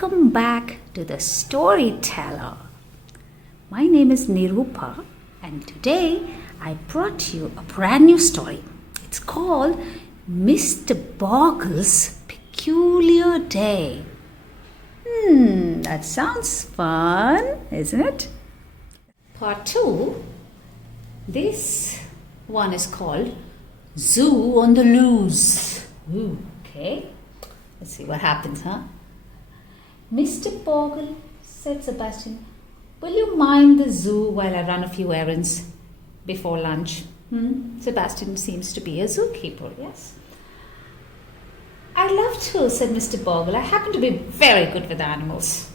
Welcome back to the Storyteller. My name is Nirupa, and today I brought you a brand new story. It's called Mr. Boggle's Peculiar Day. That sounds fun, isn't it? Part 2. This one is called Zoo on the Loose. Okay. Let's see what happens, Mr. Boggle, said Sebastian, will you mind the zoo while I run a few errands before lunch? Sebastian seems to be a zookeeper, yes. I'd love to, said Mr. Boggle. I happen to be very good with animals.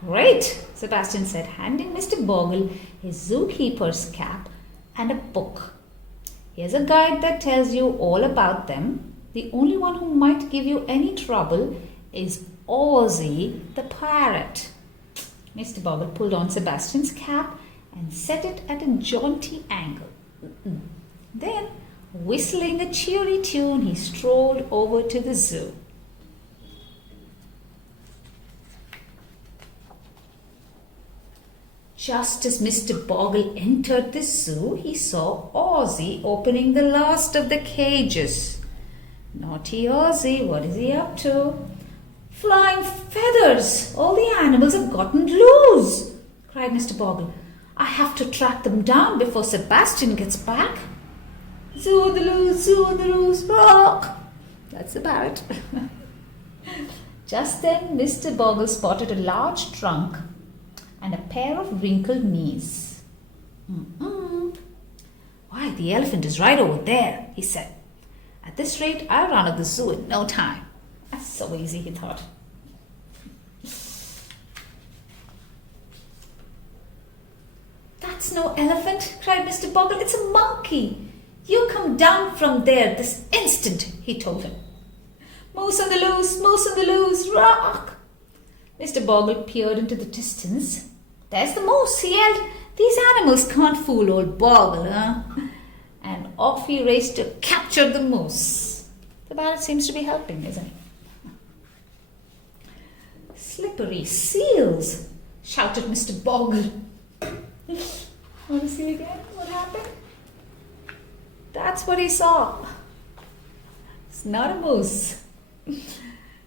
Great, Sebastian said, handing Mr. Boggle his zookeeper's cap and a book. Here's a guide that tells you all about them. The only one who might give you any trouble is Ozzy the parrot. Mr. Boggle pulled on Sebastian's cap and set it at a jaunty angle. Then, whistling a cheery tune, he strolled over to the zoo. Just as Mr. Boggle entered the zoo, he saw Ozzy opening the last of the cages. Naughty Ozzy, what is he up to? Flying feathers! All the animals have gotten loose, cried Mr. Boggle. I have to track them down before Sebastian gets back. Zoo on the loose, rock! That's the parrot. Just then, Mr. Boggle spotted a large trunk and a pair of wrinkled knees. Why, the elephant is right over there, he said. At this rate, I'll run at the zoo in no time. That's so easy, he thought. That's no elephant, cried Mr. Boggle. It's a monkey. You come down from there this instant, he told him. Moose on the loose, rock! Mr. Boggle peered into the distance. There's the moose, he yelled. These animals can't fool old Boggle, And off he raced to capture the moose. The parrot seems to be helping, isn't he? Slippery seals, shouted Mr. Boggle. Want to see again what happened? That's what he saw. It's not a moose.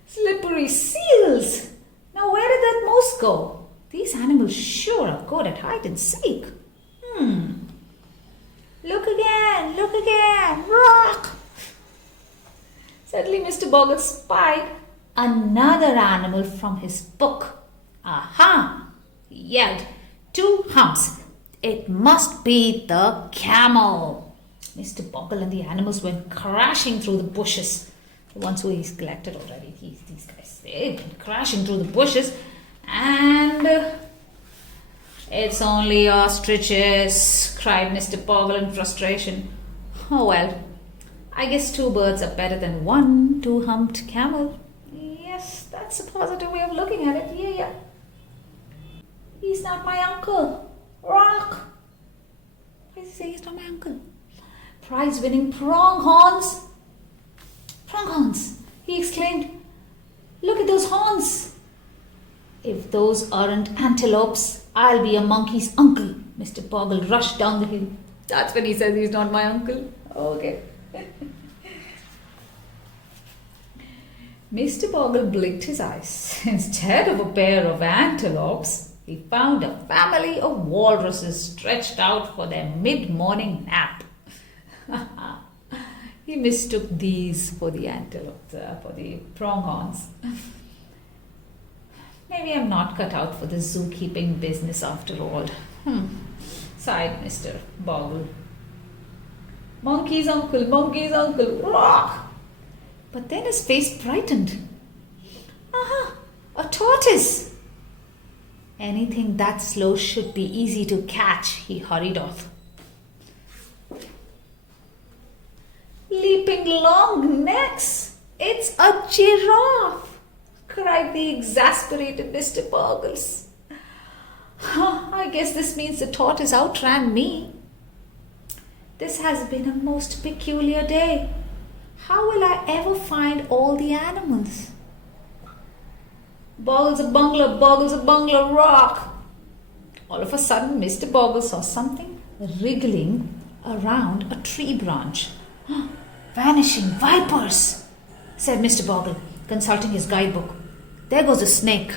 Slippery seals. Now where did that moose go? These animals sure are good at hide and seek. Look again, rock! Suddenly Mr. Boggle spied another animal from his book. Aha! He yelled. 2 humps. It must be the camel. Mr. Boggle and the animals went crashing through the bushes. The ones who he's collected already. These guys, they went crashing through the bushes. And it's only ostriches, cried Mr. Boggle in frustration. Oh well, I guess 2 birds are better than 1 2-humped camel. Yes, that's a positive way of looking at it. Yeah. He's not my uncle. Rock! Why does he say he's not my uncle? Prize-winning pronghorns! Pronghorns! He exclaimed. Look at those horns! If those aren't antelopes, I'll be a monkey's uncle. Mr. Boggle rushed down the hill. That's when he says he's not my uncle. Okay. Mr. Boggle blinked his eyes. Instead of a pair of antelopes, he found a family of walruses stretched out for their mid-morning nap. He mistook these for the antelopes, for the pronghorns. Maybe I'm not cut out for the zookeeping business after all. Sighed Mr. Boggle. Monkey's uncle, rock! But then his face brightened. Aha! A tortoise! Anything that slow should be easy to catch, he hurried off. Leaping long necks! It's a giraffe! Cried the exasperated Mr. Boggles. I guess this means the tortoise outran me. This has been a most peculiar day. How will I ever find all the animals? Boggle's a bungler, rock! All of a sudden, Mr. Boggle saw something wriggling around a tree branch. Vanishing vipers, said Mr. Boggle, consulting his guidebook. There goes a snake.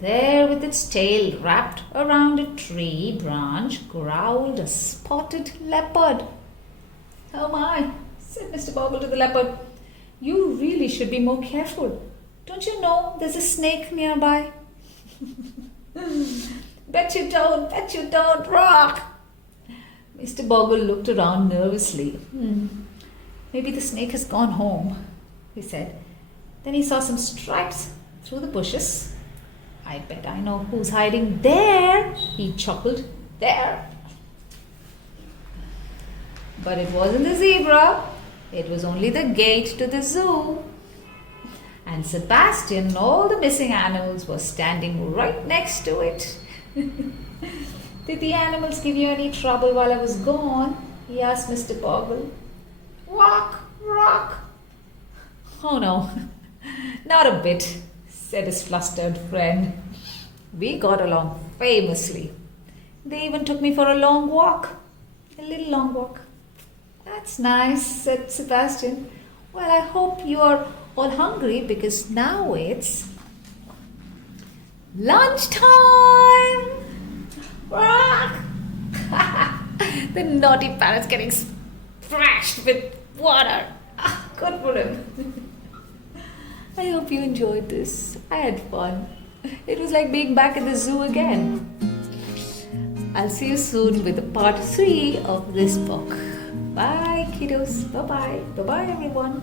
There, with its tail wrapped around a tree branch, growled a spotted leopard. Oh my, said Mr. Boggle to the leopard. You really should be more careful. Don't you know there's a snake nearby? Bet you don't, rock! Mr. Boggle looked around nervously. Maybe the snake has gone home, he said. Then he saw some stripes through the bushes. I bet I know who's hiding there, he chuckled. There. But it wasn't the zebra. It was only the gate to the zoo. And Sebastian and all the missing animals were standing right next to it. Did the animals give you any trouble while I was gone? He asked Mr. Boggle. Rock! Oh no, not a bit, said his flustered friend. We got along famously. They even took me for a long walk. A little long walk. That's nice, said Sebastian. Well, I hope you are all hungry because now it's lunchtime! Rock! The naughty parrot's getting splashed with water. Good for him. I hope you enjoyed this. I had fun. It was like being back at the zoo again. I'll see you soon with part 3 of this book. Bye, kiddos. Bye-bye. Bye-bye, everyone.